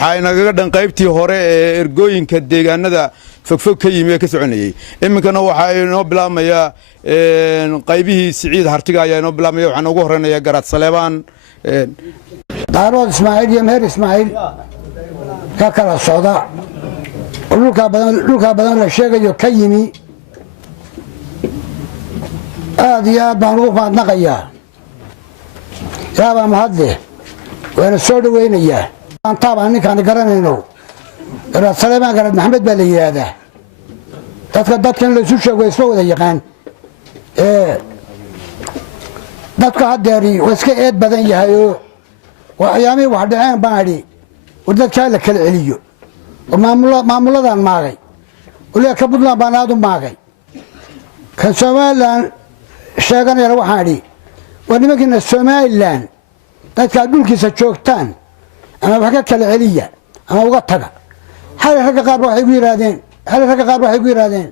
waxaynaga dhan qaybtii hore ee ergooyinka deegaanada fogfog ka yimi ee ka soconayay iminkana waxa inoo bilaabmaya qaybihii Siciid Hartiga ayaa inoo bilaabmaya waxaan ugu horeynayaa Garaad Suleiman Daarood Ismaaciil iyo Meher Ismaaciil ka kala socda dhulka badan la sheegayo ka yimi aad iyo aad baan ugu mahadnaqayaa yaaba mahadle waana soo dhaweynayaa taabaan ninkaan garanayno Garaad Suleiman Garaad Maxamed baa la yiraahdaa dadkan la isu sheego isla wada yaqaan dadka hadeeri waa iska eed badan yahay oo waxyaamii wax dhaceen baan idhi war dadka la kala celiyo oo maamuladan maagay waliba ka Puntland baan aad u maagay kan Somaliland sheeganayna waxaan idhi war nimankiina Somaliland dadka dhulkiisa joogtaan ama wax ka kala celiya ama uga taga hal rag qaar waxay ku yiraahdeen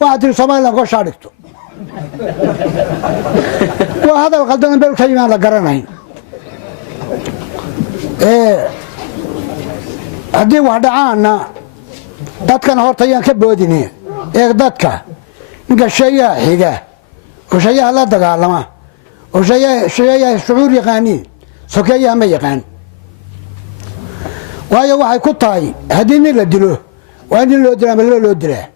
waxa tir Somaliland ko shaadhigto waa hadal qaldan bal ka yimaada garanayn haddii wax dhacaana dadkan horta ayaan ka boodinay dadka ninka shayaha xiga oo shayaha la dagaalama oo shayaha shucuur yaqaaniin sokeeyaha ma yaqaan waayo waxay ku tahay haddii nin la dilo waa nin loo dilaa ama loo dilaa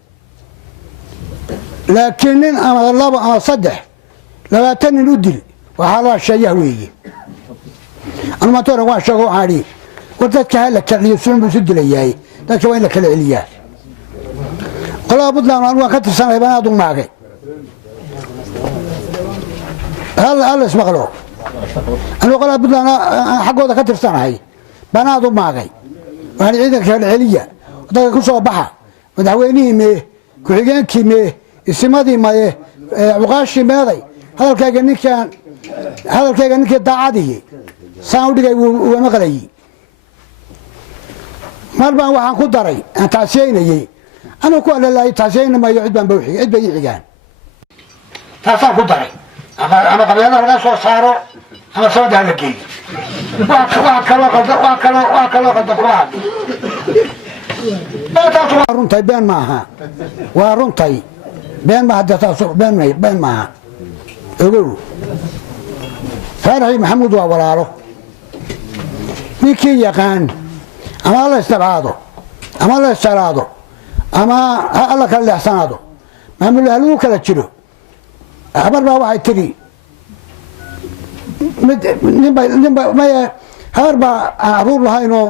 laakiin nin ama laba ama saddex 20 nin u dil waxaa la shayaha weeye أنا ما ترى واحد شغو عادي قلت لك هلا كلي يسون بسد لياي ذاك وين لك العليا قلا بدنا أنا كنت سنة بنادم معك هلا اسمع له أنا قلا بدنا أنا حقه ذا كنت سنة هاي بنادم معك وأنا عيدك العليا ذاك كل صوب بحر مدعويني مه كحجان كمه السمادي ما وقاش ماذي هذا الكاجن كان دعادي ساودي ومغلي مربا waxaan ku daray aan taaseenayay ana ku alaalay taaseen ma yicid baan bawxi cid bay xigaan taasaan ku daray ama qabeena laga soo saaro ama soo daalagay waa kala qaldan runtay been maaha waa runtay been ma hadda taasoo been maaha ogow Shirkii Maxamud waa walaalo ninkii yaqaan ama la istabaado ama la sharaado ama alla kala leexsanaado maamul haluu kala jiro habar baa waxay tiri nimba ma habar baa aruur lahayno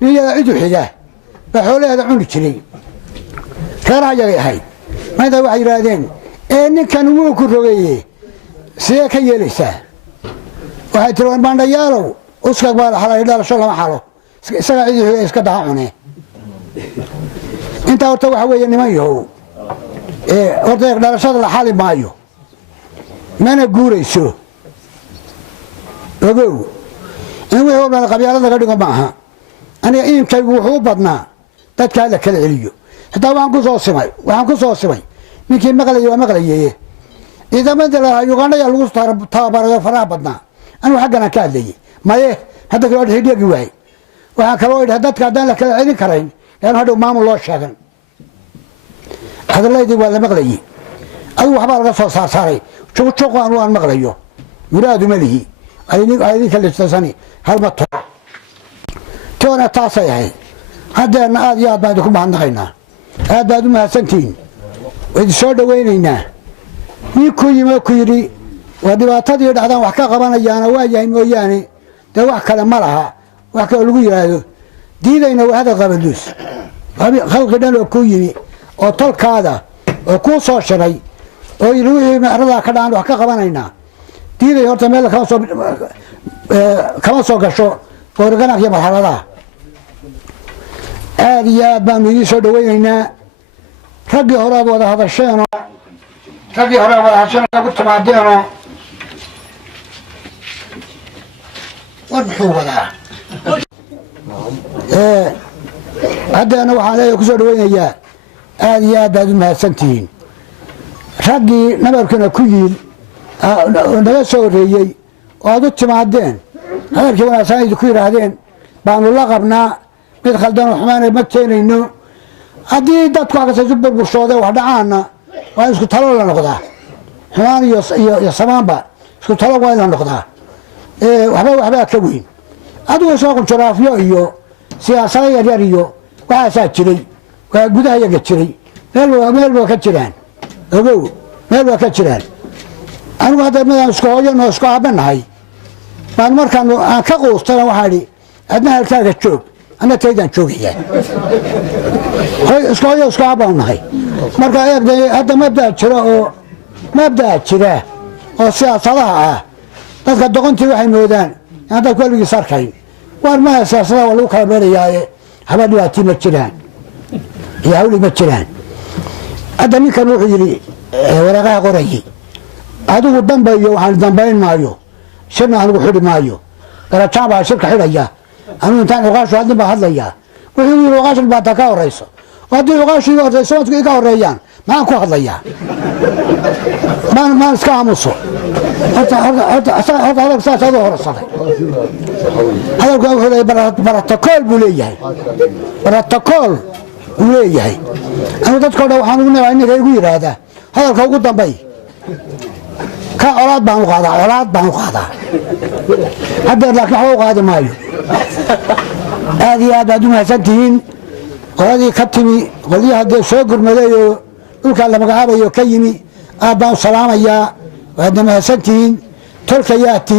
niyada cidu xiga ba xoolaheeda cuni jiray kara yahay maanta waxay yiraahdeen ninkan wuu ku rogeeyay sidee ka yeelaysaa waxay tiri waan baandhayaalow uska baa xalay dhalasho lama xalo isaga cidii iska daacune inta horta waxa weeye niman yahow horta dhalashada la xali maayo mana guurayso ogow in wixii oo dhan qabyaalada ka dhigo maaha aniga iinkaygu wuxuu badnaa dadka la kala celiyo hataa waxaan ku soo simay ninkii maqlayay waa maqlayay ciidamada la Uganda lagu taabarayo faraha badnaa أنا حقنا كذي ما يه هذا كله هدي جواي وهكذا هذا كذا لك عيني كرين يعني هذا ما الله شاغن هذا اللي يدي ولا مغلي أو حبار قصص صاري شو أنواع مغليه مراد مليه هذه كل استثناء هل ما تونا تعصي هاي هذا أنا يا بعدكم عندنا هذا بعد ما سنتين وإذا صار ويننا يكوي ما كيري ودبعتي dhacdan wax ka qabanayaan waa yahay mooyaane de wax kale ma laha wax kale lagu yiraahdo diidayna waa hada qabadus khalqi dhan oo ku yimi oo tolkaada oo ku soo shiray oo wixii arada ka dhacaan wax ka qabanayna diiday horta meel kama soo gasho boorgana iyo marxalada aad iyo aad baan idin soo dhaweynaynaa raggii hore wada hadasheen lagu timaadeen وحوه ذا هذا أنا وحنا كسر وين يا هذه هذا ما سنتين رجي نبر كنا كويل نبصر ريي وهذا تمادين هذا كمان سايد كويل هذين بانو لقبنا mid khaldan xumaanay ma keenayno haddii dadku akasa isu burburshooda wax dhacaana waa isku talo la noqdaa xumaan iyo samaanba isku talo waa in la noqdaa waxbaa ka weyn adigu soo qunjaraafyo iyo siyaasado yaryar iyo waxaasaa jiray waa gudaha yaga jiray meel waa ka jiraan ogow meel waa ka jiraan anigu hadda midaan isku hooyanoo isku aabanahay baan markaan aan ka quustana waxaa idhi adna halkaaga joog anna taydaan joogaya isku hooyo isku aabaan nahay marka hadda mabdaa jira oo siyaasadaha ah dadka doqontii waxay moodaan inaan dadku weligiis arkayn waar maha siyaasadaha waa lagu kala meelayaaye haba dhibaatii ma jiraan iyo hawli ma jiraan hadda ninkan wuxuu yidhi waraaqaha qorayay adigu dambayo waxaan dambayn maayo shirna anigu xidhi maayo garajaan baa shirka xidhaya anigu intaan cuqaashu hadlin baa hadlayaa wuxuu yidhi cuqaashan baa taa ka horayso haddii cuqaashu iga horreyso dadku iga horreeyaan maxaan ku hadlayaa maan iska aamuso horta hadalka saas adoo horsaday hadalku wuxuu leeyahay barastokool buu leeyahay barastokool buu leeyahay anigu dadkao dhan waxaan ugu nabaa ninka igu yidhaahdaa hadalka ugu dambay ka colaad baan u qaadaa haddeer laakiin waxba u qaadi maayo aad iyo aad baad u mahadsantihiin qoladii ka timi qolyii haddee soo gurmaday oo dhulkaa la magacaabayo ka yimi aad baan u salaamayaa waadna mahadsantihiin tolkayaa tihiin